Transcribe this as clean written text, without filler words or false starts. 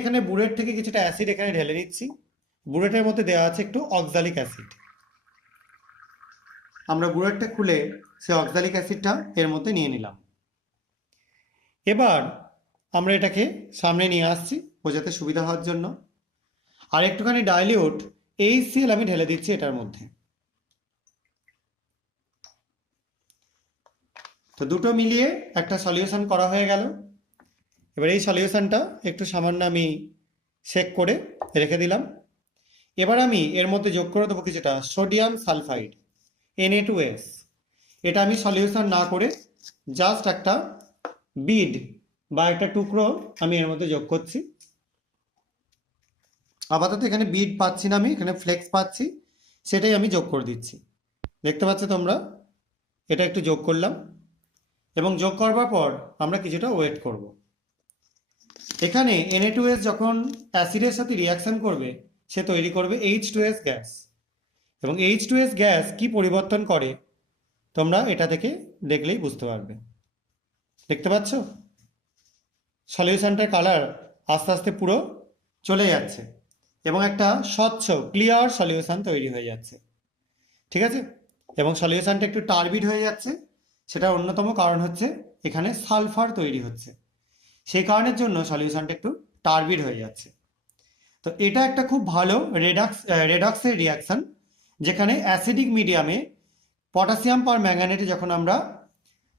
এখানে বুরেট থেকে কিছুটা অ্যাসিড এখানে ঢেলে নিচ্ছি। বুরেটের মধ্যে দেওয়া আছে একটু অক্সালিক অ্যাসিড। আমরা বুরেটটা খুলে সেই অক্সালিক অ্যাসিডটা এর মধ্যে নিয়ে নিলাম। এবার আমরা এটাকে সামনে নিয়ে আসছি বোঝাতে সুবিধা হওয়ার জন্য। আর একটুখানি ডাইলিউট HCl আমি ঢেলে দিচ্ছি এটার মধ্যে। তো দুটো মিলিয়ে একটা সলিউশন করা হয়ে গেল। এবার এই সলিউশনটা একটু সামান্য আমি শেক করে রেখে দিলাম। এবার আমি এর মধ্যে যোগ করে দেবো কিছুটা সোডিয়াম সালফাইড Na2S। এটা আমি সলিউশন না করে জাস্ট একটা বিড বা একটা টুকরো আমি এর মধ্যে যোগ করছি। আপাতত এখানে বিড পাচ্ছি না, আমি এখানে ফ্লেক্স পাচ্ছি, সেটাই আমি যোগ করে দিচ্ছি। দেখতে পাচ্ছ তোমরা, এটা একটু যোগ করলাম এবং যোগ করবার পর আমরা কিছুটা ওয়েট করব। এখানে Na2S যখন অ্যাসিডের সাথে রিয়াকশন করবে সে তৈরি করবে H2S গ্যাস। এবং H2S গ্যাস কি পরিবর্তন করে তোমরা এটা থেকে দেখলেই বুঝতে পারবে। দেখতে পাচ্ছ সলিউশনটার কালার আস্তে আস্তে পুরো চলে যাচ্ছে এবং একটা স্বচ্ছ ক্লিয়ার সলিউশন তৈরি হয়ে যাচ্ছে। ঠিক আছে, এবং সলিউশনটা একটু টার্বিড হয়ে যাচ্ছে। সেটার অন্যতম কারণ হচ্ছে এখানে সালফার তৈরি হচ্ছে, সেই কারণের জন্য সলিউশনটা একটু টার্বিড হয়ে যাচ্ছে। তো এটা একটা খুব ভালো রেডক্সের রিয়াকশন, যেখানে অ্যাসিডিক মিডিয়ামে পটাশিয়াম পার ম্যাঙ্গানেটে যখন আমরা